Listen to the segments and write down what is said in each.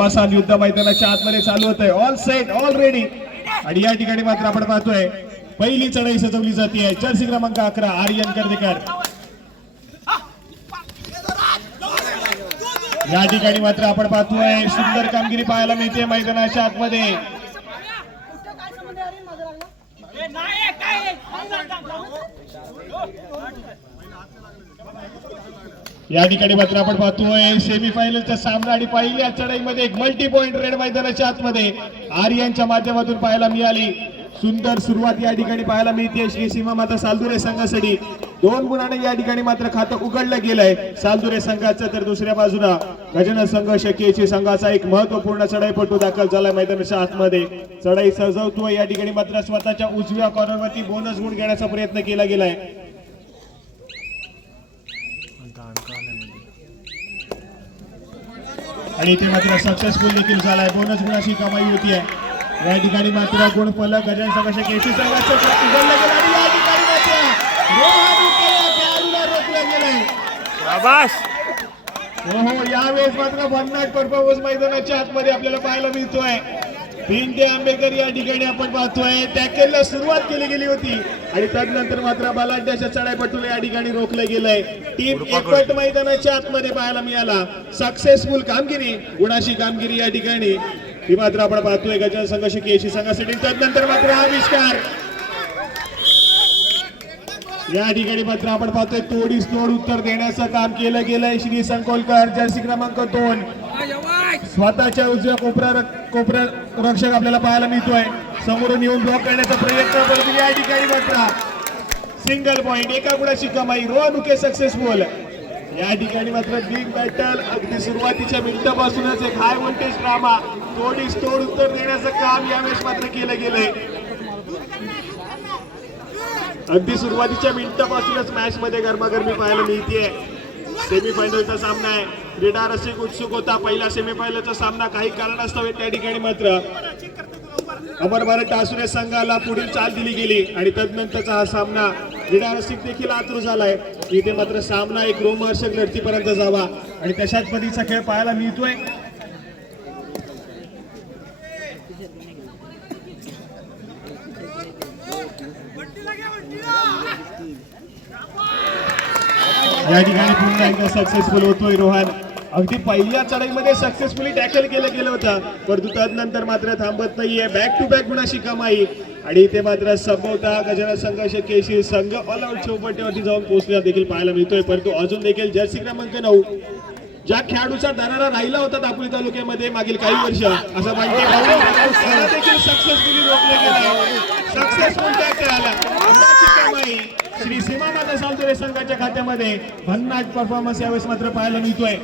घमासान युद्ध मैदानाच्या आतमध्ये चालू होत आहे. All set all ready. आणि या ठिकाणी मात्र आपण पाहतोय पहिली चढाई सजवली जाते. जर्सी क्रमांक 11 आर्यन कर्देकर. या ठिकाणी मात्र आपण पाहतोय सुंदर कामगिरी पाहायला मिळते मैदानाच्या आतमध्ये. या ठिकाणी मात्र आपण पाहतोय सेमीफायनलचा सामना आणि पहिल्या चढाईमध्ये एक मल्टी पॉइंट रेड मैदानाच्या आतमध्ये आर्यनच्या माध्यमातून पाहायला मिळाली. सुंदर सुरुवात या ठिकाणी पाहायला मिळते श्री सीमा माता सालदुरे संघासाठी. 2 गुणाने या ठिकाणी मात्र खातं उघडलं गेलंय सालदुरे संघाचं. तर दुसऱ्या बाजूला गजानन संघ शकीची संघाचा एक महत्वपूर्ण चढाईपटू दाखल झाला मैदानाच्या आतमध्ये. चढाई सजवतोय या ठिकाणी मात्र स्वतःच्या उजव्या कॉर्नरवरती बोनस गुण घेण्याचा प्रयत्न केला गेलाय. आणि इथे मात्र सक्सेसफुल देखील झालाय. बोनस गुणाची कमाई होती आहे. या ठिकाणी मात्र गुण फलक गजानन संघाच्या केसी संघाचं उघडलं गेलं आणि या ठिकाणी मात्र रोहन उके या खेळाडूला रोखलं गेलंय. शाबास. हो यावेळेस मात्र भन्नाट परफॉर्मन्स मैदानाच्या आतमध्ये आपल्याला पाहायला मिळतोय. भिंटे आंबेकर या ठिकाणी आपण पाहतोय टॅकलला सुरुवात केली गेली होती आणि त्यानंतर मात्र बलाढ्याच्या चढाईपटूला या ठिकाणी रोखलं गेलंय. टीम एकवट मैदानाच्या आतमध्ये पाहायला मिळाला. सक्सेसफुल कामगिरी गुणाची कामगिरी या ठिकाणी ही मात्र आपण पाहतोय गजानन संघ शकीची संघासाठी. त्यानंतर मात्र आविष्कार या ठिकाणी मात्र आपण पाहतोय तोडीस तोड उत्तर देण्याचं काम केलं गेलंय. श्री संकोलकर जर्सी क्रमांक 2 स्वतःच्या उजव्या कोपरा रक्षक आपल्याला पाहायला मिळतोय. समोरून येऊन ब्लॉक करण्याचा प्रयत्न करतो. या ठिकाणी मात्र सिंगल पॉइंट एका गुणाची कमाई. रोहन उके सक्सेसफुल. या ठिकाणी मात्र बिग बॅटल अगदी सुरुवातीच्या मिनिटापासूनच एक हाय व्होल्टेज ड्रामा तोडीस तोड उत्तर देण्याचं काम यावेळेस मात्र केलं गेलंय. अगदी सुरुवातीच्या मिनिटापासूनच मॅच मध्ये गरमागरमी पाहायला मिळते. सेमीफायनलचा सामना आहे. क्रीडा रसिक उत्सुक होता. पहिला सेमीफायनलचा सामना काही कारणास्तव त्या ठिकाणी मात्र अमर भारत टासुरे संघाला पुढील चाल दिली गेली आणि तदनंतरचा हा सामना क्रीडा रसिक देखील आतुर झालाय. इथे मात्र सामना एक रोमहर्षक लढतीपर्यंत जावा आणि तशाच पद्धतीचा खेळ पाहायला मिळतोय. या ठिकाणी पुन्हा एकदा सक्सेसफुल होतोय रोहन. अगदी पहिल्या चढाईमध्ये सक्सेसफुली टॅकल केलं गेलं होतं परंतु त्यानंतर मात्र थांबत नाहीये. बॅक टू बॅक गुणाची कमाई आणि इथे मात्र संभवतः गजानन संघ शकीची संघ ऑल आउट चौपटीवरती जाऊन पोहोचल्या देखील पाहायला मिळतोय. परंतु अजून देखील जर्सी क्रमांक 9 ज्या खेळाडूचा दरारा राहिला होता दापोली तालुक्यामध्ये मागील काही वर्ष असं माहिती देखील सक्सेसफुली रोखलं गेलं. सक्सेसफुल टॅकल कमाई श्री सीमा माता सालदुरे संघाच्या खात्यामध्ये. भन्नाट परफॉर्मन्स यावेळेस मात्र पाहायला मिळतोय.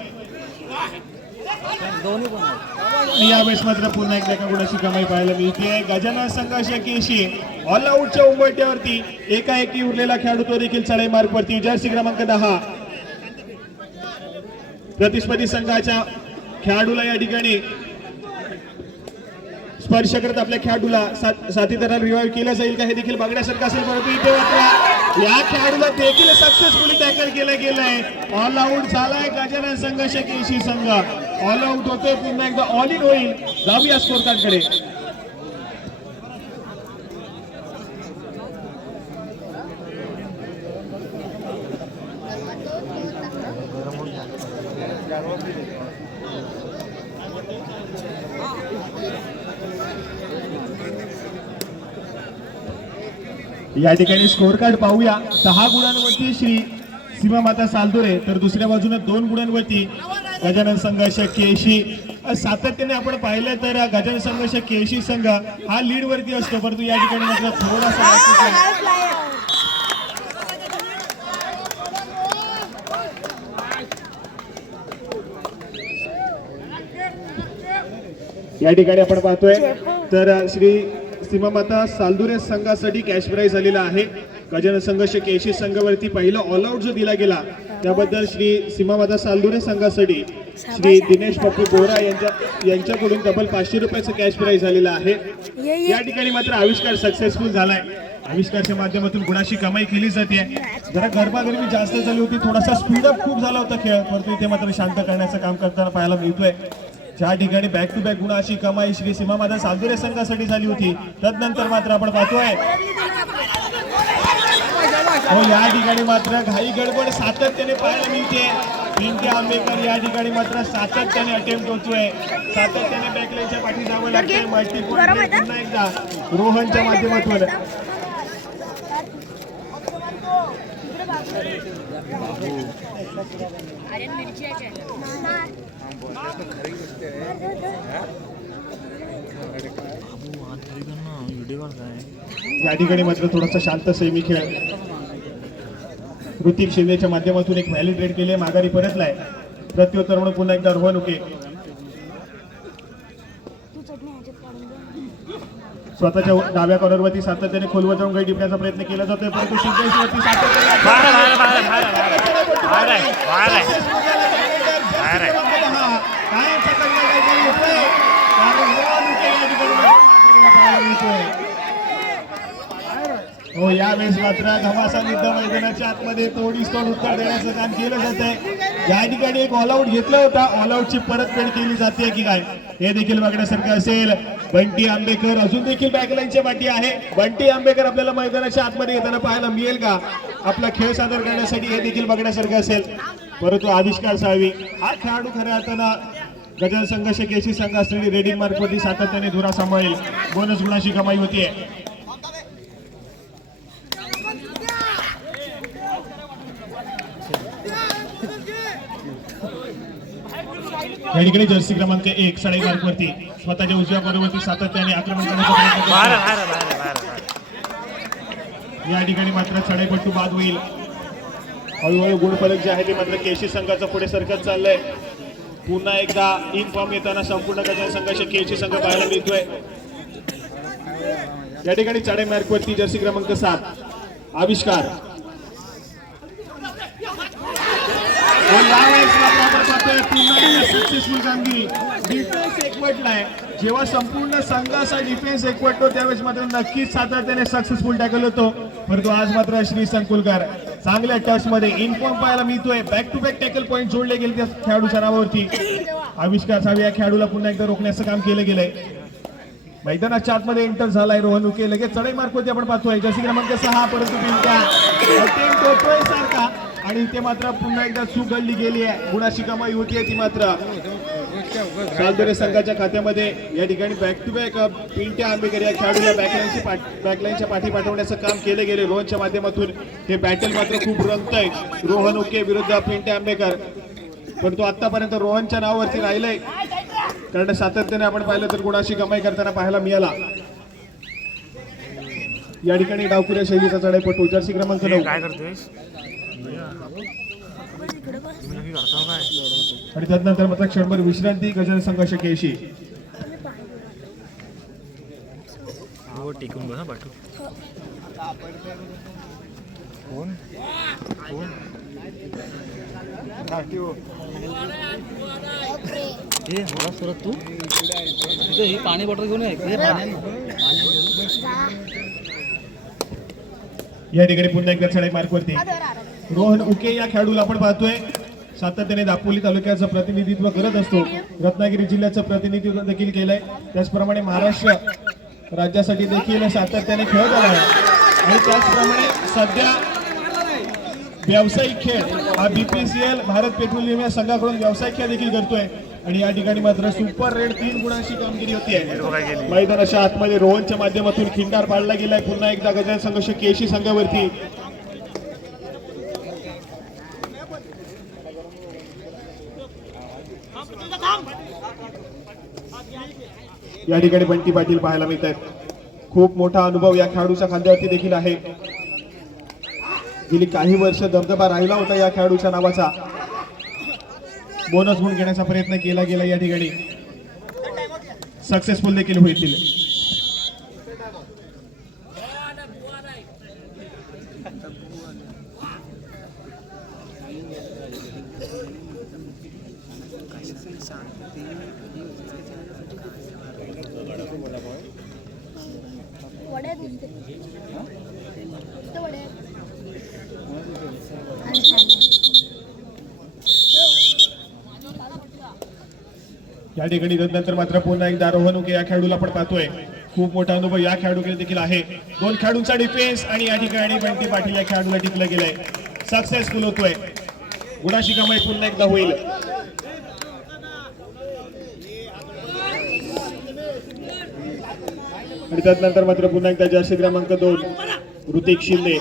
यावेळेस मात्र पुन्हा एकदा गुणाची कमाई पाहायला मिळते. गजानन संघ शकीशी ऑल आउटच्या उंबरठ्यावरती एकाएकी उरलेला खेळाडू तो देखील चढाई मार्गवरती. जर्सी क्रमांक 10 प्रतिस्पर्धी संघाच्या खेळाडूला या ठिकाणी स्पर्श करत आपल्या खेळाडूला साथीदाराला रिवाइव्ह केलं जाईल का हे देखील बघण्यासारखं असेल. परंतु इथे मात्र या खेळाडूला देखील सक्सेसफुली टॅकल केलं गेलंय. ऑल आउट झालाय गजानन संघ शकीशी संघ. ऑल आउट होतोय. पुन्हा एकदा ऑल इन होईल. जाऊया स्कोर कार्डकडे. या ठिकाणी स्कोर कार्ड पाहूया. 10 गुणांवरती श्री सीमा माता सालदुरे तर दुसऱ्या बाजूने 2 गुणांवरती गजानन संघ शकीशी. सातत्याने आपण पाहिलं तर गजानन संघ शकीशी संघ हा लीड वरती असतो परंतु या ठिकाणी मात्र थोडासा या ठिकाणी आपण पाहतोय तर श्री सीमा माता सालदुरे संघासाठी कॅश प्राइज आलेला आहे. गजानन संघ शकीशी संघावरती पहिला ऑल आउट जो दिला गेला त्याबद्दल श्री सीमा माता सालदुरे संघासाठी श्री दिनेश पप्पू बोरा यांच्याकडून तब्बल 500 रुपयाचं कॅश प्राइज आलेला आहे. या ठिकाणी मात्र आविष्कार सक्सेसफुल झालाय. आविष्कारच्या माध्यमातून गुणाची कमाई केली जाते. जरा गरबागरमी जास्त झाली होती. थोडासा स्पीड अप खूप झाला होता खेळ परंतु इथे मात्र शांत करण्याचं काम करताना पाहायला मिळतोय. ज्या ठिकाणी बॅक टू बॅक गुणाची कमाई श्री सीमा माता सालदुरे संघासाठी झाली होती, तदनंतर मात्र आपण पाहतोय या ठिकाणी मात्र घाई गडबड सातत्याने पाहायला मिळते. पिंकी आंबेकर या ठिकाणी मात्र सातत्याने अटेम्प्ट होतोय, सातत्याने बॅकलाईनच्या पाठी जावं लागतंय. मल्टीपॉइंट पुन्हा एकदा रोहनच्या माध्यमातून या ठिकाणी मात्र थोडासा शांत सेमी खेळ ऋतिक शिंदेच्या माध्यमातून एक व्हॅलिड रेड केले, माघारी परतलाय. प्रत्युत्तर म्हणून पुन्हा एकदा रोहन उके स्वतःच्या डाव्या कॉर्नरवरती सातत्याने खोलवर जाऊन गडी टिपण्याचा प्रयत्न केला जातोय, परंतु शिंदेवरती हो यावेळेस मात्र घमासान युद्ध मैदानाच्या आतमध्ये तोडीस तोड उत्तर देण्याचं काम केलं जात आहे. या ठिकाणी एक ऑल आउट घेतला होता, ऑल आउटची परतफेड केली जाते की काय हे देखील बघण्यासारखं असेल. बंटी आंबेकर अजून देखील बॅकलाईनच्या पाठी आहे. बंटी आंबेकर आपल्याला मैदानाच्या आतमध्ये येताना पाहायला मिळेल का आपला खेळ सादर करण्यासाठी, हे देखील बघण्यासारखं असेल. परंतु आविष्कार साळवी हा खेळाडू खऱ्या अर्थानं गजानन संघर्ष केसी संघ असलेली रेडिंग मार्कवरती सातत्याने धुरा सांभाळेल. बोनस गुणाची कमाई होतीये. या ठिकाणी जर्सी क्रमांक 1 सडाई मार्कवरती स्वतःच्या उजव्या कॉर्नरवरती सातत्याने आक्रमण करण्याचा प्रयत्न. या ठिकाणी मात्र सडाईपट्टू बाद होईल. हळूहळू गुणफलक जे आहे ते मात्र केसी संघाचं पुढे सरकत चाललंय. पुन्हा एकदा इन फॉर्म येताना संपूर्ण गजानन संघर्ष केसी संघ पाहायला मिळतोय. या ठिकाणी चढाई मार्कवरती जर्सी क्रमांक 7 आविष्कार सक्सेसफुल कामगिरी. डिफेन्स एकवटलाय. जेव्हा संपूर्ण संघाचा डिफेन्स एकवटतो त्यावेळेस मात्र नक्कीच सातत्याने सक्सेसफुल टॅकल होतो. परंतु आज मात्र श्री संकुलकर चांगल्या टच मध्ये इनफॉर्म पाहायला मिळतोय. Back to back tackle point जोडले गेले त्या खेळाडूच्या नावावरती. आविष्कार साळवी या खेळाडूला पुन्हा एकदा रोखण्याचं काम केलं गेलंय. मैदानाच्या आतमध्ये एंटर झालाय रोहन उके. लगेच चढाई मार्कवरती आपण पाहतोय जर्सी क्रमांक 6 परंतु अटेम्प्ट होतोय सारखा आणि ते मात्र पुन्हा एकदा चूक घडली गेली आहे. गुणाची कमाई होतीये ती मात्र सालदुरे संघाच्या खात्यामध्ये. या ठिकाणी back to back Pintya Ambekar या खेळाडूला बॅकलाईनच्या पाठी पाठवण्याचं काम केलं गेले रोहनच्या माध्यमातून. हे बॅटल मात्र खूप रंगतंय रोहन उके विरुद्ध पिंट्या आंबेकर. परंतु आतापर्यंत रोहनच्या नावावरती राहिलंय कारण सातत्याने आपण पाहिलं तर गुणाची कमाई करताना पाहायला मिळाला. या ठिकाणी डावखुऱ्या शैलीचा चढाईपटू जर्सी क्रमांक 9 आणि त्यानंतर मात्र क्षणभर विश्रांती गजानन संघर्ष केशी. टिकून बघा पाठू कोण कोण हे होला सुरत तू तिथे ही पाणी बॉटल घेऊन या ठिकाणी पुन्हा एकदा चढाई मार्कवरती रोहन उके या खेळाडूला आपण पाहतोय सातत्याने दापोली तालुक्याचं प्रतिनिधित्व करत असतो. रत्नागिरी जिल्ह्याचं प्रतिनिधित्व देखील केलंय. त्याचप्रमाणे महाराष्ट्र राज्यासाठी देखील सातत्याने खेळत आला आहे आणि त्याचप्रमाणे सध्या व्यावसायिक खेळ हा BPCL भारत पेट्रोलियम या संघाकडून व्यावसायिक खेळ देखील करतोय. आणि या ठिकाणी मात्र सुपर रेड 3 गुणांची कामगिरी होती आहे. मैदानाच्या आतमध्ये रोहनच्या माध्यमातून खिंडार पाडला गेलाय पुन्हा एकदा गजानन संघर्ष केशी संघावरती. या ठिकाणी बंटी पाटील पाहायला मिळत आहेत. खूप मोठा अनुभव या खेळाडूच्या खांद्यावरती देखील आहे. गेली काही वर्ष दबदबा राहिला होता या खेळाडूच्या नावाचा. बोनस गुण घेण्याचा प्रयत्न केला गेला या ठिकाणी सक्सेसफुल देखील होईल. या ठिकाणी नंतर मात्र पुन्हा एकदा रोहन उके या खेळाडूला आपण पाहतोय. खूप मोठा अनुभव या खेळाडूकडे देखील आहे. 2 खेळाडूंचा डिफेन्स आणि या ठिकाणी बंटी पाटील या खेळाडूला टिकलं गेलंय. सक्सेसफुल होतोय. गुणाची कमाई पुन्हा एकदा होईल. आणि त्यानंतर मात्र पुन्हा एकदा जर्सी क्रमांक 2 ऋतिक शिंदे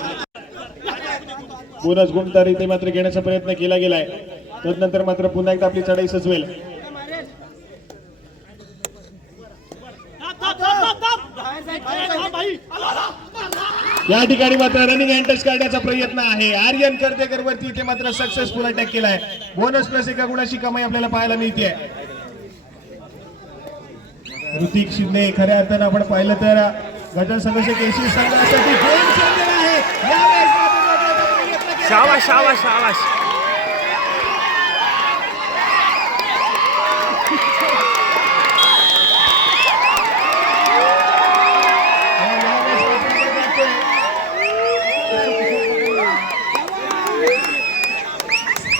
बोनस गुणदार इथे मात्र घेण्याचा प्रयत्न केला गेलाय. त्यानंतर मात्र पुन्हा एकदा आपली चढाई सजवेल. या ठिकाणी मात्र रनिंग अँड टच काढण्याचा प्रयत्न आहे. आर्यन कर्तेकर वरती इथे मात्र सक्सेसफुल अटॅक केलाय. बोनस प्लस एका गुणाची कमाई आपल्याला पाहायला मिळते. ऋतिक शिंदे खऱ्या अर्थानं आपण पाहिलं तर गजानन संघर्ष केसी संघासाठी गोल चॅम्पियन आहे. यावेळेस शाबाश शाबाश शाबाश.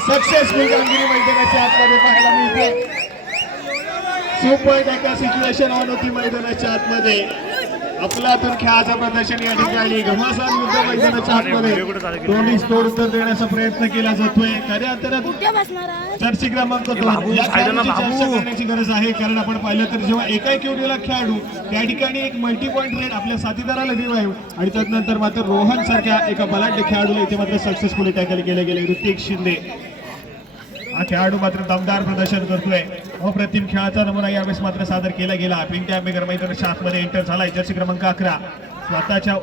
सक्सेसफुल कामगिरी मैदानाच्या आतमध्ये पाहायला मिळते. सुपर टॅकल सिच्युएशन ऑन होती मैदानाच्या आतमध्ये. आपलातून खेळाचं प्रदर्शन या ठिकाणी घमासान युद्ध मैदानाच्या आतमध्ये दोन्ही तोड उत्तर देण्याचा प्रयत्न केला जातोय. खऱ्या अर्थात जर्सी क्रमांक 2 या खेळाडूची चर्चा करण्याची गरज आहे. कारण आपण पाहिलं तर जेव्हा एकाएकी उरलेला खेळाडू त्या ठिकाणी एक मल्टी पॉईंट रेट आपल्या साथीदाराला देवायू आणि त्यानंतर मात्र रोहन सारख्या एका बलाढ्य खेळाडूला इथे मात्र सक्सेसफुली टॅकल केले गेले. ऋतिक शिंदे हा खेळाडू मात्र दमदार प्रदर्शन करतोय. अप्रतिम खेळाचा नमुना यावेळेस मात्र सादर केला गेला. पिंट्या आंबेकर मैदानाच्या आतमध्ये एंटर झालाय. जर्सी क्रमांक 11 स्वतःच्या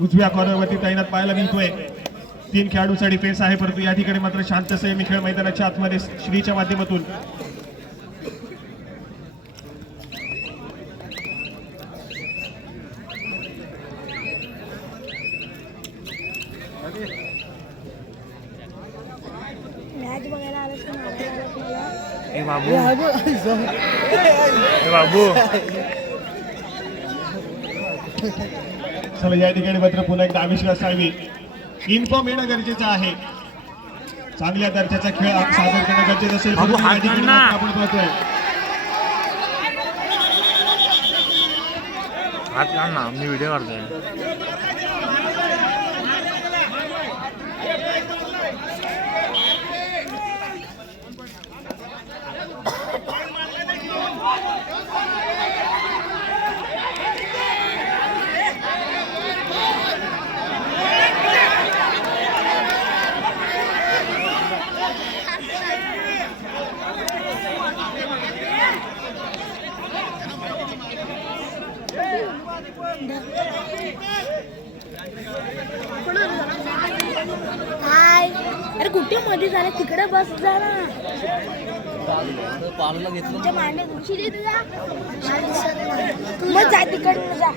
उजव्या कॉर्नरवरती तैनात पाहायला मिळतोय. 3 खेळाडूचा डिफेन्स आहे. परंतु या ठिकाणी मात्र शांत संयमी खेळ मैदानाच्या आतमध्ये श्रीच्या माध्यमातून बाबू चला या ठिकाणी मात्र पुन्हा एकदा आविष्कार साळवी इन्फॉर्म येणं गरजेचं आहे. चांगल्या दर्जाचा खेळ सादर करणं गरजेचं असेल. आपण पाहतोय हात काढ ना, मी व्हिडिओ काढतोय. अरे कुठे मध्ये झालं तिकडे बस जा ना. पालूला घेतलं मांडे उशिरी तुझा मग जा तिकडे जा.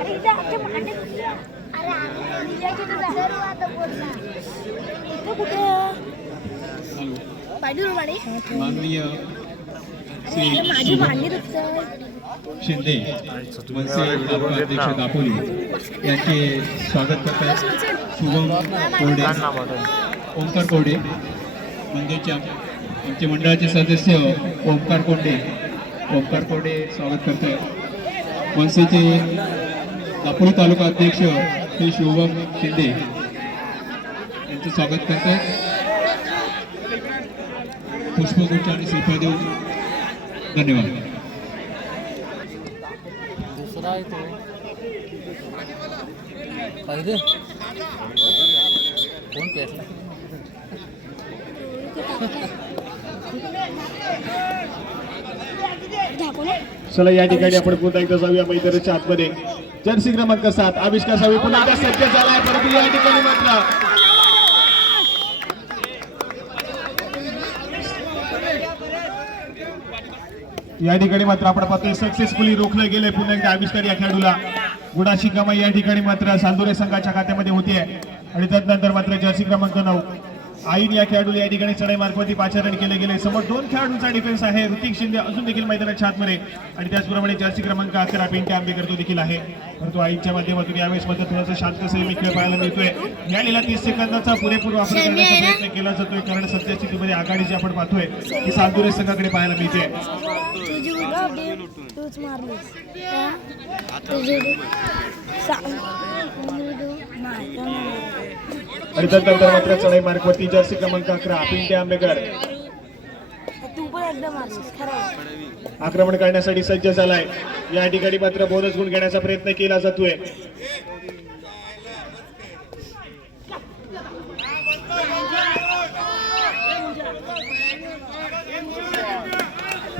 अरे इथे आमच्या मांडे कुठे पाहिजे मांडे माननीय माझी मांडी दुखत. शिंदे मनसे अध्यक्ष दापोली यांचे स्वागत करतात. शुभम कोरडे, ओंकार कोरडे म्हणजेच आमचे मंडळाचे सदस्य ओंकार कोरडे स्वागत करतात. मनसेचे दापोली तालुका अध्यक्ष श्री शुभम शिंदे यांचं स्वागत करतात. पुष्पगुच्छ आणि श्रीफळ देऊन धन्यवाद. दुसरा आहे तो पाहिजे कोण पेटला. चला या ठिकाणी आपण पुन्हा एकदा जाऊया मैदानाच्या आतमध्ये. जर्सी क्रमांक 7 आविष्कार साळवी पुन्हा एकदा सज्ज झालाय. परंतु या ठिकाणी मात्र आपण पाहतोय सक्सेसफुली रोखलं गेलंय. पुन्हा एकदा आविष्कार या खेळाडूला गुणाची कमाई या ठिकाणी मात्र सांदोरे संघाच्या खात्यामध्ये होतीये. आणि त्यानंतर मात्र जर्सी क्रमांक 9 आईन या खेळाडूला या ठिकाणी चढाई मार्फत पाचारण केले गेले. समोर 2 खेळाडूंचा डिफेन्स आहे. ऋतिक शिंदे अजून देखील मैदानाच्या आतमध्ये आणि त्याचप्रमाणे जर्सी क्रमांक 11 पिंट्या आंबेकर तो देखील आहे. परंतु आईच्या माध्यमातून यावेळेस मध्ये थोडासा शांत संयमी खेळ पाहायला मिळतोय. मिळालेला 30 सेकंदाचा पुरेपूर वापर करण्याचा प्रयत्न केला जातोय कारण सद्यस्थितीमध्ये आघाडी जी आपण पाहतोय ती सालदुरे संघाकडे पाहायला मिळते. आणि त्यानंतर मात्र चढाई मार्गवरती जर्सी क्रमांक 11 पिंट्या आंबेकर तू पण एकदम मारशील खरं. आक्रमण करण्यासाठी सज्ज झालाय. या ठिकाणी मात्र बोनस गुण घेण्याचा प्रयत्न केला जातोय.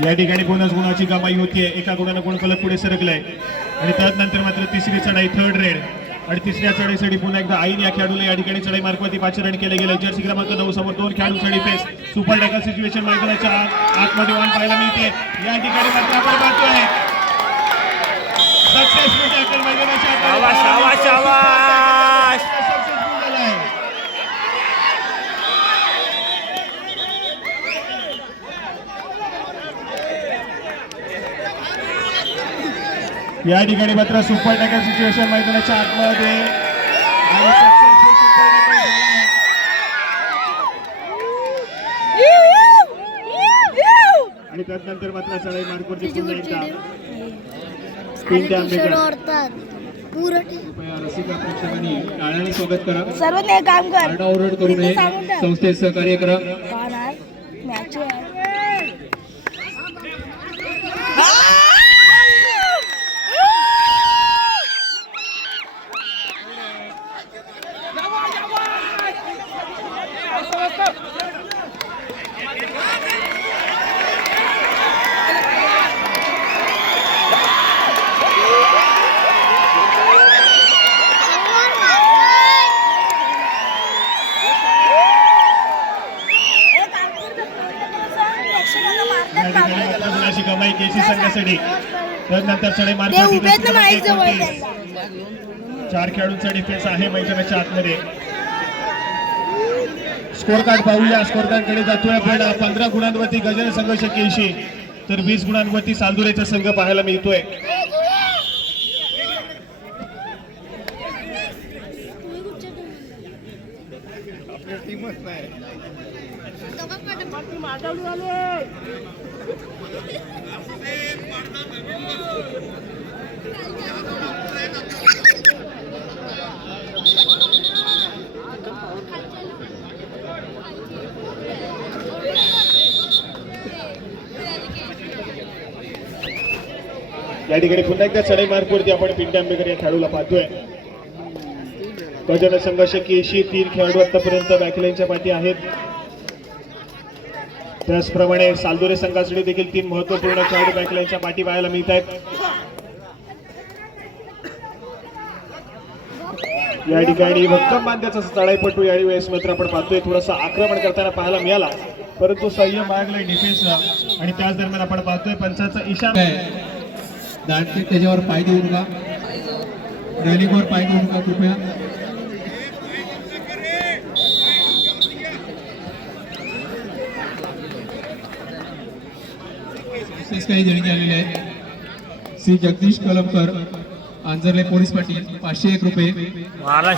या ठिकाणी बोनस गुणाची कमाई होतीये. एका गुणानं गुण फलक पुढे सरकलाय आणि त्यानंतर मात्र तिसरी चढाई थर्ड रेड आणि तिसऱ्या चढाईसाठी पुन्हा एकदा आईन या खेळाडूला या ठिकाणी चढाई मार्फत पाचारण केले गेले. जर्सी क्रमांक 9 समोर 2 खेळाडूंचा डिफेन्स. सुपर टॅकल सिच्युएशन मैदानाच्या आतमध्ये वन पाहायला मिळते. या ठिकाणी मात्र आपण पाहतोय सक्सेसफुल टॅकल मैदानाच्या सक्सेसफुल झालाय. या ठिकाणी मात्र सुपर टॅकल सिच्युएशन मैदानाच्या आतमध्ये आणि सक्सेसफुल सुपर टॅकल झालाय. आणि त्यानंतर मात्र चढाई मार्गवरती पुन्हा एकदा पिंट्या आंबेकर कृपया रसिका प्रेक्षकांनी टाळ्याने स्वागत करा. सर्व काम कर. आरडाओरड करू नये. संस्थेत सहकार्य करा. मॅच कमाई केसी संघासाठी. त्यानंतर चढाई मार्फत 4 खेळाडूंचा डिफेन्स आहे मैदानाच्या आतमध्ये. स्कोर कार्ड पाहूया. स्कोर कार्ड कडे जातोय आपण. 15 गुणांवरती गजानन संघर्ष केशी तर 20 गुणांवरती सालदुरेचा संघ पाहायला मिळतोय. या ठिकाणी पुन्हा एकदा चढाई मार्गवरती आपण पिंट्या आंबेकर या खेळाडूला पाहतोय. गजानन संघर्ष केशी 3 खेळाडू आतापर्यंत बॅकलाईनच्या पाठी आहेत. त्याचप्रमाणे सालदुरे संघासाठी देखील 3 महत्वपूर्ण खेळाडू बॅकलाईनच्या पाठी पाहायला मिळत आहेत. या ठिकाणी भक्कम बांध्याचा चढाईपटू यावेळी वेळेस मात्र आपण पाहतोय थोडासा आक्रमण करताना पाहायला मिळाला परंतु संयम बाळगलाय डिफेन्सला आणि त्याच दरम्यान आपण पाहतोय पंचाचा इशारा. दांडके त्याच्यावर पाय देऊ नका. रॅलिंगवर पाय देऊ नका कृपया. काही देणगी आलेले आहेत. श्री जगदीश कलमकर आंजर्ले पोलीस पाटील 501 रुपये.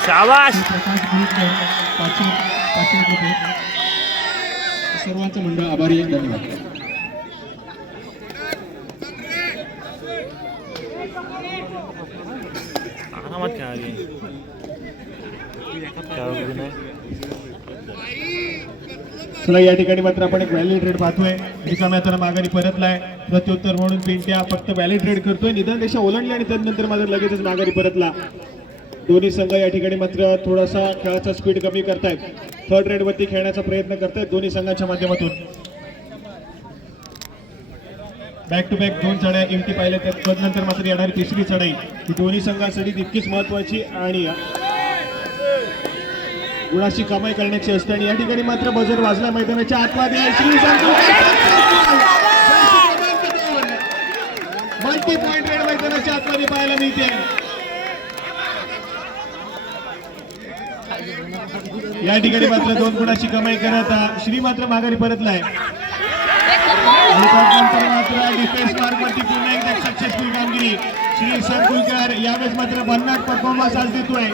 शाबाश. प्रकाश गुरुकर 501 रुपये. सर्वांचं मंडळ आभारी आहे. धन्यवाद. चला या ठिकाणी मात्र आपण एक व्हॅलिड रेड पाहतोय. रिकाम्या तर माघारी परतलाय. प्रत्युत्तर म्हणून पिंट्या फक्त व्हॅलिड रेड करतोय. निदान रेषा ओलांडली आणि त्यानंतर मात्र लगेचच माघारी परतला. दोन्ही संघ या ठिकाणी मात्र थोडासा खेळाचा स्पीड कमी करतायत. थर्ड रेड वरती खेळण्याचा प्रयत्न करतायत दोन्ही संघांच्या माध्यमातून. बॅक टू बॅक 2 चढाई एमटी पाहिल्या. त्यानंतर मात्र येणारी तिसरी चढाई ही दोन्ही संघांसाठी तितकीच महत्वाची आणि गुणाची कमाई करण्याची असते. आणि या ठिकाणी मात्र बजर वाजला मैदानाच्या आतमध्ये. मल्टी पॉइंट रेड मैदानाच्या आतमध्ये पाहायला मिळते. या ठिकाणी मात्र 2 गुणाची कमाई करत श्री मात्र माघारी परतलाय. आणि त्यानंतर मात्र डिफेन्स मार्कवरती पुन्हा एकदा सक्सेसफुल कामगिरी. श्री सरकुलकर यावेळेस मात्र भन्नाट परफॉर्मन्स आज देतोय.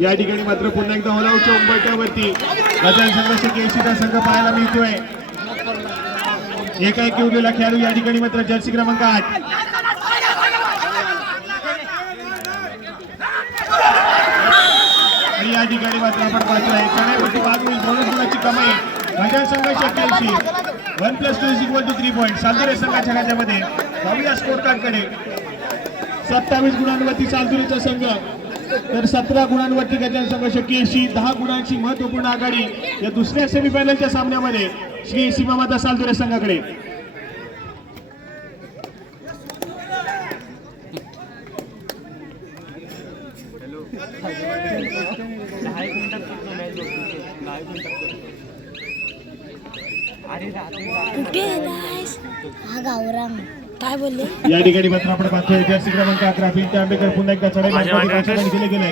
या ठिकाणी मात्र पुन्हा एकदा ऑल आउटच्या उंबरठ्यावरती गजानन संघर्ष केसीचा संघ पाहायला मिळतोय. एका उरलेला खेळाडू या ठिकाणी मात्र जर्सी क्रमांक 8. आणि या ठिकाणी मात्र आपण पाहतोय चढाईवरती बाजूला 2 गुणाची कमाई गजानन संघर्ष केसी. 1+2 = 3 पॉईंट. सालदुरे संघाच्या खात्यामध्ये. जाऊया स्कोर कार्डकडे. 27 गुणांवरती सालदुरेचा संघ तर 17 गुणांवरती गजानन संघर्ष केसी. 10 गुणांची महत्वपूर्ण आघाडी या दुसऱ्या सेमीफायनलच्या सामन्यामध्ये श्री सीमामाता सालदुरे संघाकडे. कुठे आहेस? हा गावराम काय बोलले? या ठिकाणी मात्र आपण पाहतोय जर्सी क्रमांक 11 पिंटे आंबेकर पुन्हा एकदा चढाई केले गेले.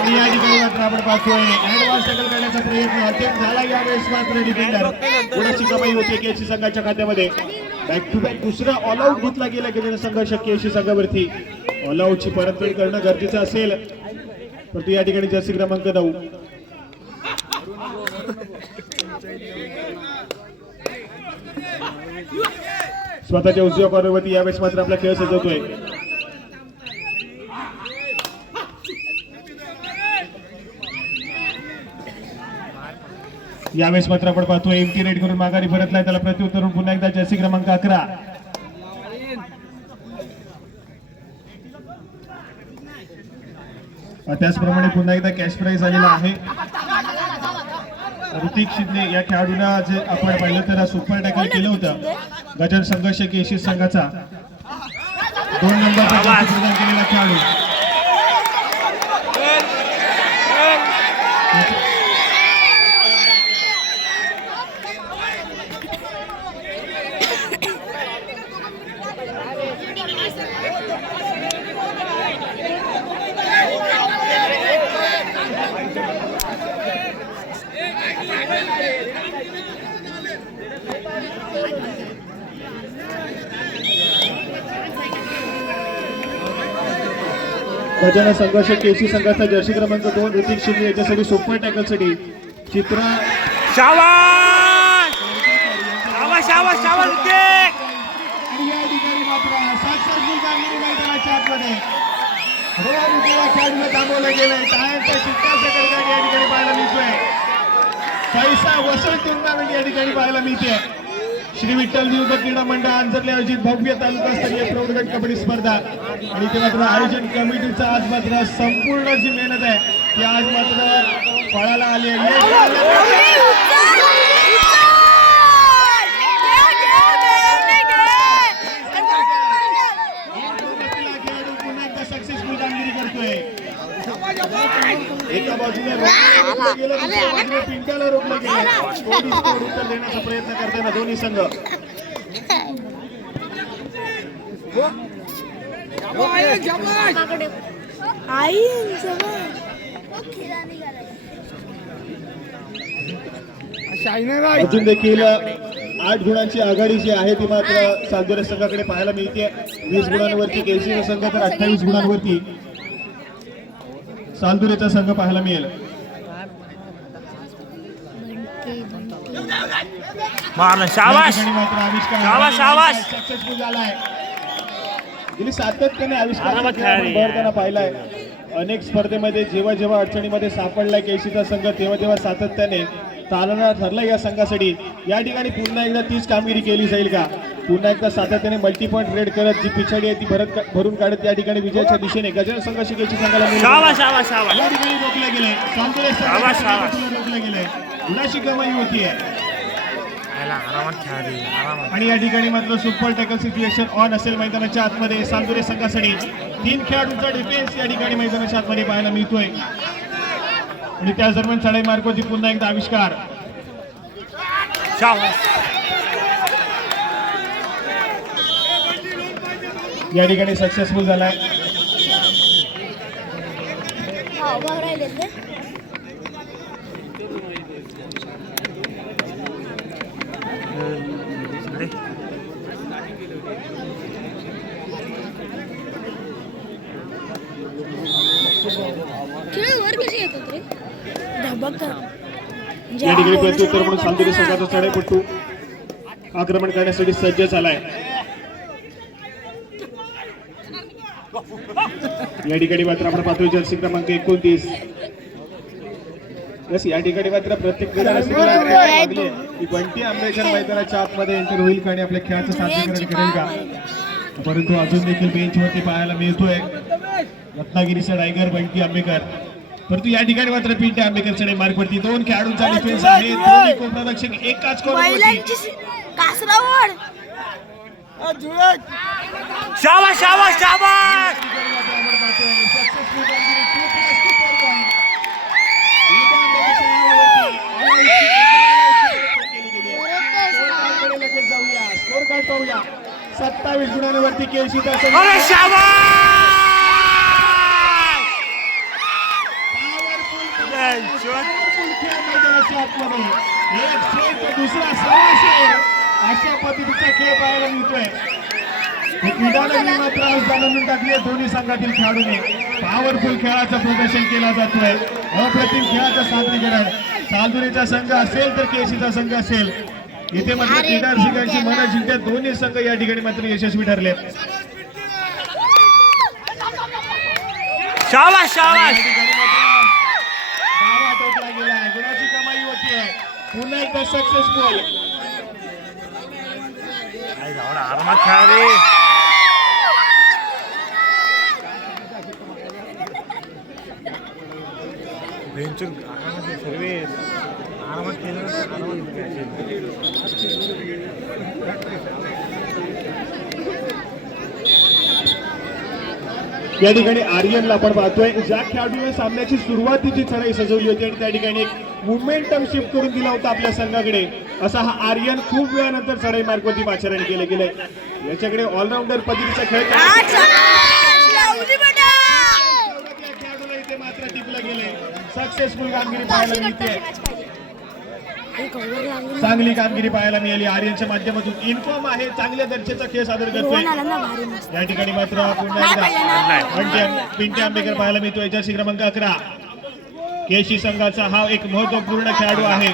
आणि या ठिकाणी मात्र आपण पाहतोय ऍडव्हान्स टॅकल करण्याचा प्रयत्न अत्यंत झाला. यावेळेस मात्र डिफेंडर गुणाची कमाई होते केसी संघाच्या खात्यामध्ये. बॅक टू बॅक दुसरा ऑल आउट घेतला गेला गजानन संघर्ष केसी संघावरती. ऑल आउटची परतफेड करणं गरजेचं असेल परंतु या ठिकाणी जर्सी क्रमांक 9 स्वतःच्या उजव्या कॉर्नरवरती यावेळेस मात्र आपला खेळ सजवतोय. यावेळेस मात्र आपण पाहतोय एमटी रेड करून माघारी परतलाय. त्याला प्रत्युत्तरून पुन्हा एकदा जर्सी क्रमांक 11. त्याचप्रमाणे पुन्हा एकदा कॅश प्राइज आलेला आहे. ऋतिक शिंदे या खेळाडूला जे आपण पाहिलं तर सुपर टॅकल केलं होतं गजानन संघर्ष केसी संघाचा 2 नंबरचा प्रदान केलेला खेळाडू. गजानन संघर्ष केसी संघाचा जर्सी क्रमांक 2 ऋतिक शिंदे याच्यासाठी सुपर टॅकलसाठी चित्र शाबाश शाबाश शाबाश शाबाश ऋतिक. आणि या ठिकाणी मात्र सक्सेसफुल कामगिरी मैदानाच्या आतमध्ये खेळाडूला थांबवलं गेलंय. टाळ्यांच्या शिट्ट्याचा कडकडाट या ठिकाणी पाहायला मिळतोय. पैसा वसूल टुर्नामेंट या ठिकाणी पाहायला मिळते. श्री विठ्ठल युवक क्रीडा मंडळ अंजरले आयोजित भव्य तालुकास्तरीय प्रौढगट कबड्डी स्पर्धा आणि ते मात्र आयोजन कमिटीचा आज मात्र संपूर्ण जी मेहनत आहे ती आज मात्र फळाला आली आहे. सक्सेसफुल कामगिरी करतोय. एका बाजूला रोखलं गेलं दुसऱ्या बाजूला पिंट्याला रोखलं गेलं. उत्तर देण्याचा प्रयत्न करताना दोन्ही संघ. अजून देखील 8 गुणांची आघाडी जी आहे ती मात्र सालदुरे संघाकडे पाहायला मिळते. 20 गुणांवरती केसी संघ तर 28 गुणांवरती सालदुरेचा संघ पाहायला मिळेल. शाबाश शाबाश शाबाश. सक्सेसफुल झालाय. गेली सातत्याने आविष्कार पाहिलाय. अनेक स्पर्धेमध्ये जेव्हा जेव्हा अडचणीमध्ये सापडलाय केसीचा संघ तेव्हा तेव्हा सातत्याने तालना ठरला या संघासाठी. या ठिकाणी पुन्हा एकदा तीच कामगिरी केली जाईल का? पुन्हा एकदा सातत्याने मल्टी पॉईंट रेड करत जी पिछाडी आहे ती भरून काढत या ठिकाणी विजयाच्या दिशेने गजानन संघर्ष केसी संघाला या ठिकाणी रोखले गेले. रोखले गेले. गुणाची कमाई होतीये आणि या ठिकाणी मात्र सुपर टॅकल सिच्युएशन ऑन असेल मैदानाच्या आतमध्ये. सालदुरे संघासाठी 3 खेळाडूंचा डिफेन्स या ठिकाणी मैदानाच्या आतमध्ये पाहायला मिळतोय आणि त्याच दरम्यान चढाई मार्गावरती पुन्हा एकदा आविष्कार. या ठिकाणी सक्सेसफुल झालाय. गावगाव राहिले ते वर कशी येतात रे धबक या ठिकाणी प्रत्युत्तर म्हणून सालदुरी संघाचा चढाईपट्टू आक्रमण करण्यासाठी सज्ज झालाय. या ठिकाणी मात्र आपण पाहतोय जर्सी क्रमांक 29. बस या ठिकाणी मात्र प्रत्येक की बंटी आंबेडकर मैदानाच्या आतमध्ये एंटर होईल का आणि आपल्या खेळाचं सादरीकरण करेल का, परंतु अजून देखील बेंचवरती पाहायला मिळतोय रत्नागिरीचा टायगर बंटी आंबेडकर. परंतु या ठिकाणी मात्र पिंटे आंबेडकर चढाई मार्गवरती 2 खेळाडूंचा डिफेन्स आहे. दोन्ही कोपररक्षक एकाच कोपऱ्यावरती. कासरावड शाबाश शाबाश शाबाश स्कोर कार्ड पाहूया. 27 गुणांवरती केळशीचा अरे शाबाश दुसरा सहाशे अशा पद्धतीचा खेळ पाहायला मिळतोय. क्रीडाला मात्र आज जाणून टाकली दोन्ही संघातील खेळाडूंनी. पॉवरफुल खेळाचं प्रदर्शन केला जातोय. अप्रतिम खेळाचं सादरीकरण. सालदुरीचा संघ असेल तर केळशीचा संघ असेल, इथे मात्र क्रीडा रसिकांची मनं जिंकण्यात दोन्ही संघ या ठिकाणी मात्र यशस्वी ठरले. शाबाश शाबाश डावा टोकला गेलाय. गुणाची कमाई होतीये. पुन्हा एकदा सक्सेसफुल. आरामात खेळा रे. बेंचून सर्वे आरामात केलं या ठिकाणी आर्यनला आपण पाहतोय ज्या खेळाडूने सामन्याची सुरुवातीची चढाई सजवली होती आणि त्या ठिकाणी एक मुवमेंटम शिफ्ट करून दिला होता आपल्या संघाकडे, असा हा आर्यन खूप वेळानंतर चढाई मार्गवरती पाचारण केले गेले. याच्याकडे ऑलराऊंडर पद्धतीचा खेळ खेळाडूला इथे मात्र टिपलं गेले. सक्सेसफुल कामगिरी पाहायला मिळते. चांगली कामगिरी पाहायला मिळाली. आर्यनच्या माध्यमातून इन्फॉर्म आहे, चांगल्या दर्जाचा खेळ सादर करतोय. या ठिकाणी मात्र पुन्हा एकदा पिंटे आंबेडकर पाहायला मिळतोय. जर्सी क्रमांक 11 केळशी संघाचा हा एक महत्वपूर्ण खेळाडू आहे.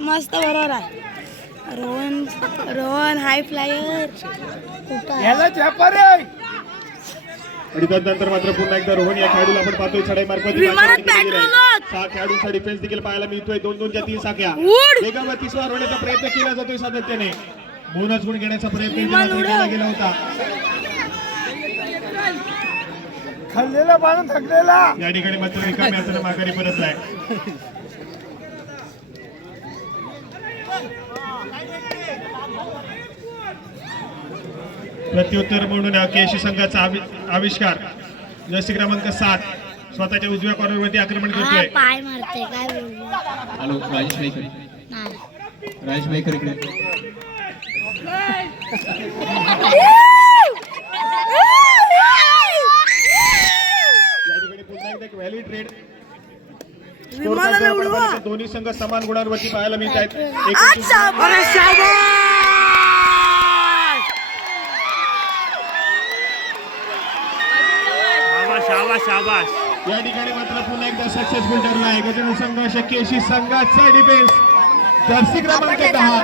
मस्त बरोबर आहे. रोहन हाय फ्लायर आणि त्यानंतर मात्र पुन्हा एकदा रोहन या खेळाडूला आपण पाहतोय चढाई मार्फत. 6 खेळाडूंचा डिफेन्स देखील पाहायला मिळतोय. 2-2च्या 3 साख्या वेगावरती स्वार होण्याचा प्रयत्न केला जातोय सातत्याने. बोनस गुण घेण्याचा प्रयत्न केला गेला होता. खाल्लेला बाण थकलेला. या ठिकाणी मात्र रिकाम्या हाताने माघारी परतलाय. प्रत्युत्तर म्हणून केळशी संघाचा आविष्कार जर्सी क्रमांक 7 स्वतःच्या उजव्या कॉर्नरवरती आक्रमण करतोय. पाय मारते काय बोलू. हॅलो राजेश भाईकर. राजेश भाईकर इकडे. या ठिकाणी पुन्हा एकदा एक व्हॅलिड ट्रेड. दोन्ही संघ समान गुणांवरती पाहायला मिळत आहेत. शाबाश शाबाश. या ठिकाणी मात्र पुन्हा एकदा सक्सेसफुल ठरला आहे. गजनू संघ केळशी संघाचा डिफेन्स जर्सी क्रमांक 10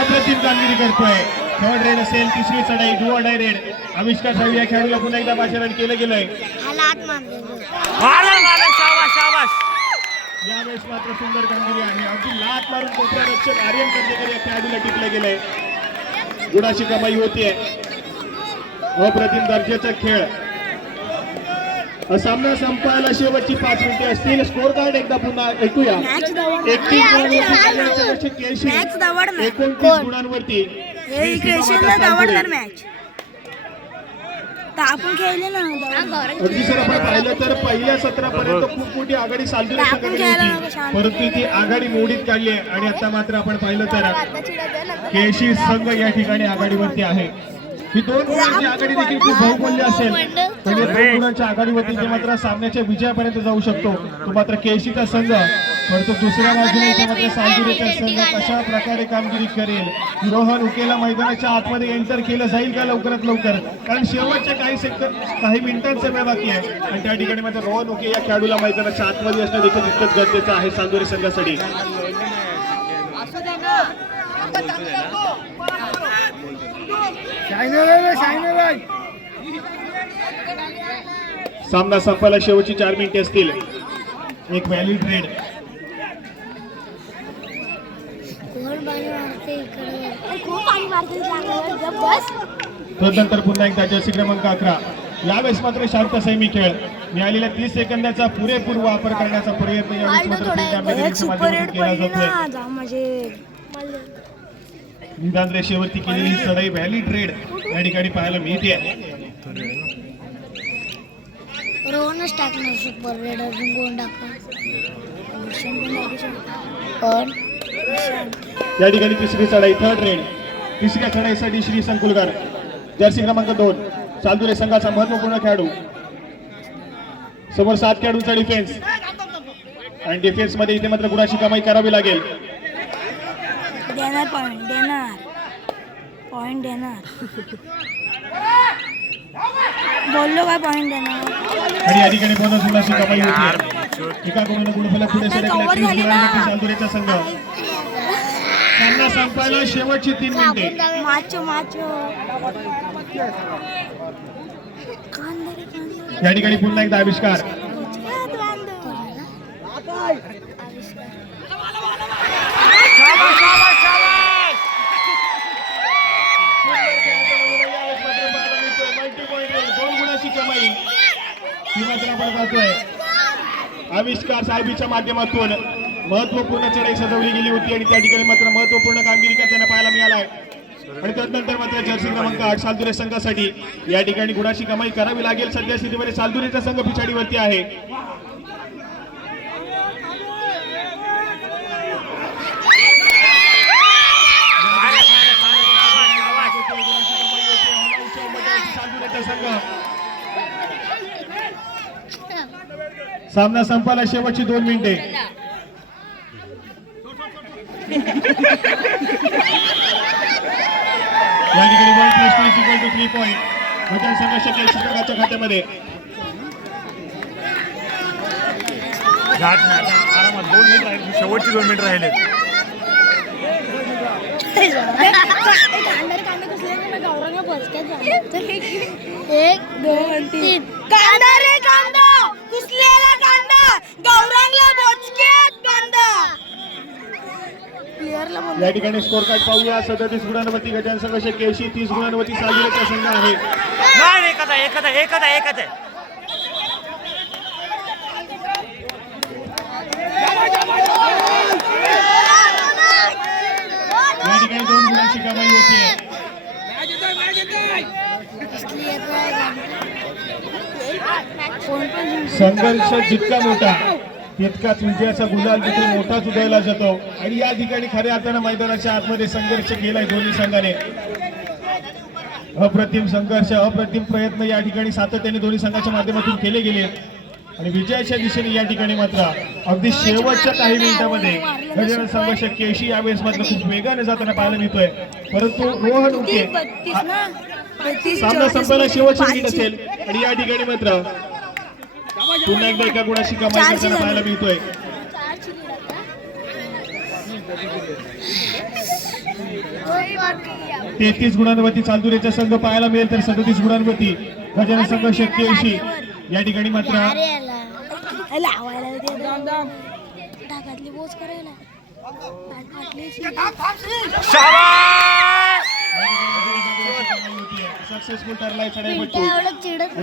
अप्रतिम कामगिरी करतोय. थर्ड रेड असेल, तिसरी चढाई डू डाय रेड. आविष्कार साहेब या खेळाडूला पुन्हा एकदा पाचारण केलं गेलंय. शाबाश शाबाश. यावेळेस मात्र सुंदर कामगिरी आहे. अगदी लात मारून कोपरा रक्षक आर्यन कंदेकर या खेळाडूला टिकलं गेलंय. गुणाची कमाई होतीये. अप्रतिम दर्जाचा खेळ. सामना संपायला शेवटची 5 मिनिटे असतील. स्कोर कार्ड एकदा पुन्हा ऐकूया. 31 गुणांवरती केळशी, 29 गुणांवरती अगदी सर आपण पाहिलं तर पहिल्या सत्रापर्यंत खूप मोठी आघाडी सालदुरी संघाकडे होती, परंतु ती आघाडी मोडीत काढली आहे आणि आता मात्र आपण पाहिलं तर केळशी संघ या ठिकाणी आघाडीवरती आहे. ही 2 गुणांची आघाडी देखील खूप बहुमूल्य असेल. पहिले 2 गुणांच्या आघाडीवरती ते मात्र सामन्याच्या विजयापर्यंत जाऊ शकतो. तो मात्र केसीचा संघ, परंतु दुसऱ्या बाजूने इथे मात्र सालगिरीचा संघ कशा प्रकारे कामगिरी करेल. रोहन उकेला मैदानाच्या आतमध्ये एंटर केलं जाईल का लवकरात लवकर, कारण शेवटचे काही मिनिटांचा वेळ बाकी आहे आणि त्या ठिकाणी मात्र रोहन उके या खेळाडूला मैदानाच्या आतमध्ये असणं देखील तितकंच गरजेचं आहे चांदोरी संघासाठी. सामना संपायला शेवटची 4 मिनिटे असतील. एक व्हॅलिड रेड. तदनंतर पुन्हा एकदा जर्सी क्रमांक 11. यावेळेस मात्र शांत संयमी खेळ. मिळालेल्या 30 सेकंदाचा पुरेपूर वापर करण्याचा प्रयत्न यावेळेस मात्र केला जातोय. निदान रेषेवरती केलेली ही चढाई व्हॅलिड रेड या ठिकाणी पाहायला मिळते. रोहनच टाकणार सुपर रेड अजून कोण टाकणार. या ठिकाणी तिसरी चढाई थर्ड रेड. तिसऱ्या चढाईसाठी श्री संकुलकर जर्सी क्रमांक 2 चांदुरे संघाचा महत्वपूर्ण खेळाडू. समोर 7 खेळाडूंचा डिफेन्स आणि डिफेन्स मध्ये इथे मात्र गुणाची कमाई करावी लागेल. देणार पॉइंट देणार बोललो काय पॉइंट देणार. आणि या ठिकाणी बोनस गुणाची कमाई होती. एका गुणाने गुणफलक पुढे सरकला चांदुरेचा संघ. सामना संपायला शेवटची 3 मिनिटे. या ठिकाणी पुन्हा एकदा आविष्कार. कमाई ही मात्र आपण पाहतोय. आविष्कार साहेबीच्या माध्यमातून महत्वपूर्ण चढाई सजवली गेली होती आणि त्या ठिकाणी मात्र महत्वपूर्ण कामगिरी करताना पाहायला मिळालाय. आणि त्यानंतर मात्र जर्सी क्रमांक 8 सालदुरे संघासाठी या ठिकाणी गुणाची कमाई करावी लागेल. सध्या स्थितीमध्ये सालदुरेचा संघ पिछाडीवरती आहे. सामना संपायला शेवटची 2 मिनिटे. या ठिकाणी 1+2=3 पॉईंट भजन संघर्ष संघाच्या खात्यामध्ये. आरामात 2 मिनिट राहिले. शेवटची 2 मिनिट राहिले. एक 2 3 कांदा रे कांदा कुसलेला कांदा गौरांगला बोचकेत कांदा. या ठिकाणी स्कोर कार्ड पाहूया. 37 गुणांवरती गजानन संघर्ष केशी, 30 गुणांवरती सालगिरीचा संघ आहे. नाही एकच आहे. या ठिकाणी 2 गुणांची कमाई होती. संघर्ष जितका मोठा तितकाच विजयाचा गुलाल देखील मोठाच उधळला जातो. आणि या ठिकाणी खऱ्या अर्थानं मैदानाच्या आतमध्ये संघर्ष केलाय दोन्ही संघाने. अप्रतिम संघर्ष, अप्रतिम प्रयत्न या ठिकाणी सातत्याने दोन्ही संघाच्या माध्यमातून केले गेले आणि विजयाच्या दिशेने या ठिकाणी मात्र अगदी शेवटच्या काही मिनिटांमध्ये गजानन संघर्ष केशी यावेळेस मात्र खूप वेगाने जाताना पाहायला मिळतोय. परंतु रोहन उके सामना संपायला शेवटची मिनिट असेल आणि या ठिकाणी मात्र पुन्हा एकदा एका गुणाची कमाई करताना पाहायला मिळतोय. तेहतीस गुणांवरती चांदुरेचा संघ पाहायला मिळेल तर 37 गुणांवरती गजानन संघर्ष केशी या ठिकाणी मात्र सक्सेसफुल ठरलाय चढाईपट्टू. आणि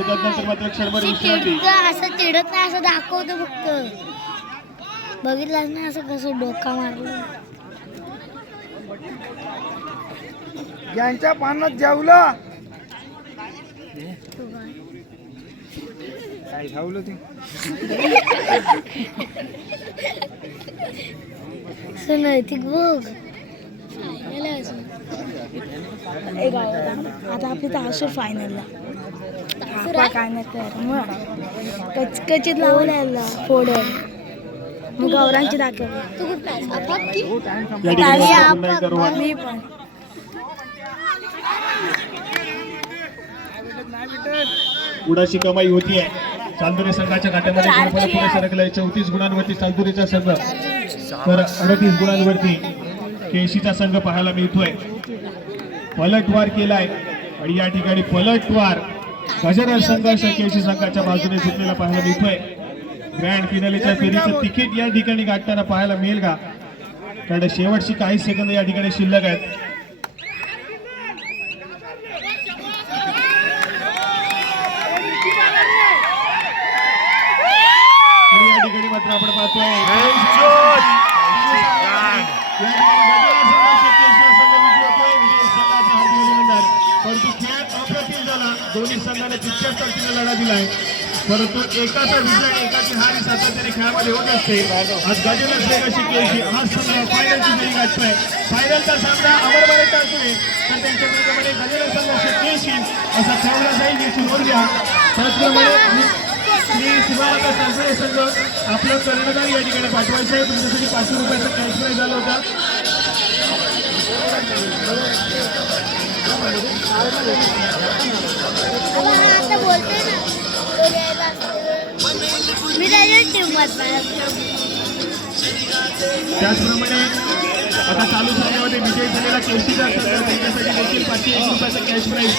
त्यानंतर मात्र क्षणभर विश्रांती. असं चिडत नाही, असं दाखवतो फक्त. बघितलं ना असं कसं डोका मारलं. यांच्या पानात जेवला काय खावलं ते नैतिक बघ एक आता आपली तर असेल फायनलला काय नाही तर मग कचकचीत लावलं फोडून मग गौरांची दाखवली या ठिकाणी पुन्हा एकदा रोहन मी पण गुणाची कमाई होतीये चांदुरी संघाच्या काट्यामध्ये गुण परत पुढे सरकलाय 34 गुणांवरती चांदुरीचा संघ तर 38 गुणांवरती केशीचा संघ पाहायला मिळतोय पलटवार केलाय आणि या ठिकाणी पलटवार गजानन संघर्ष केशी संघाच्या बाजूने सुटलेला पाहायला मिळतोय ग्रँड फिनालेच्या फेरीचं तिकीट या ठिकाणी गाठताना पाहायला मिळेल का कारण शेवटची काही सेकंद या ठिकाणी शिल्लक आहेत आणि या ठिकाणी मात्र आपण पाहतोय या ठिकाणी गजानन संघर्ष केशी संघ विजय विजय संघाचा हार्दिक अभिनंदन परंतु खेळ अप्रतिम झाला दोन्ही संघाने तितक्याच ताकदीने लढा दिलाय परंतु एकाचा विजय आणि एकाची हार ही सातत्याने खेळामध्ये होत असते आज गजानन संघाची केशी हा संघ फायनलची फेरी गाठतोय फायनलचा सामना अमरबारेचा असू नये तर त्यांच्या विरोधामध्ये गजानन संघर्ष केशी असा खेळला जाईल याची नोंद घ्या त्याचप्रमाणे श्री शिवाराचा सरसळे संघ आपलं कर्णधार या ठिकाणी पाठवायचं आहे तुमच्यासाठी 500 रुपयाचा कॅश प्राईज झाला होता आता बोलते ना मी त्याच्याच टीमवर त्याचप्रमाणे आता चालू सामन्यामध्ये विजयी झालेला केसीचा संघ त्यांच्यासाठी देखील 501 रुपयाचा कॅश प्राईज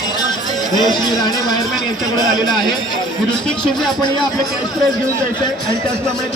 हे श्री राणे वायरमॅन यांच्याकडून आलेला आहे ऋतिक शिंदे आपण या आपले कॅश प्राईज घेऊन जायचं आहे आणि त्याचप्रमाणे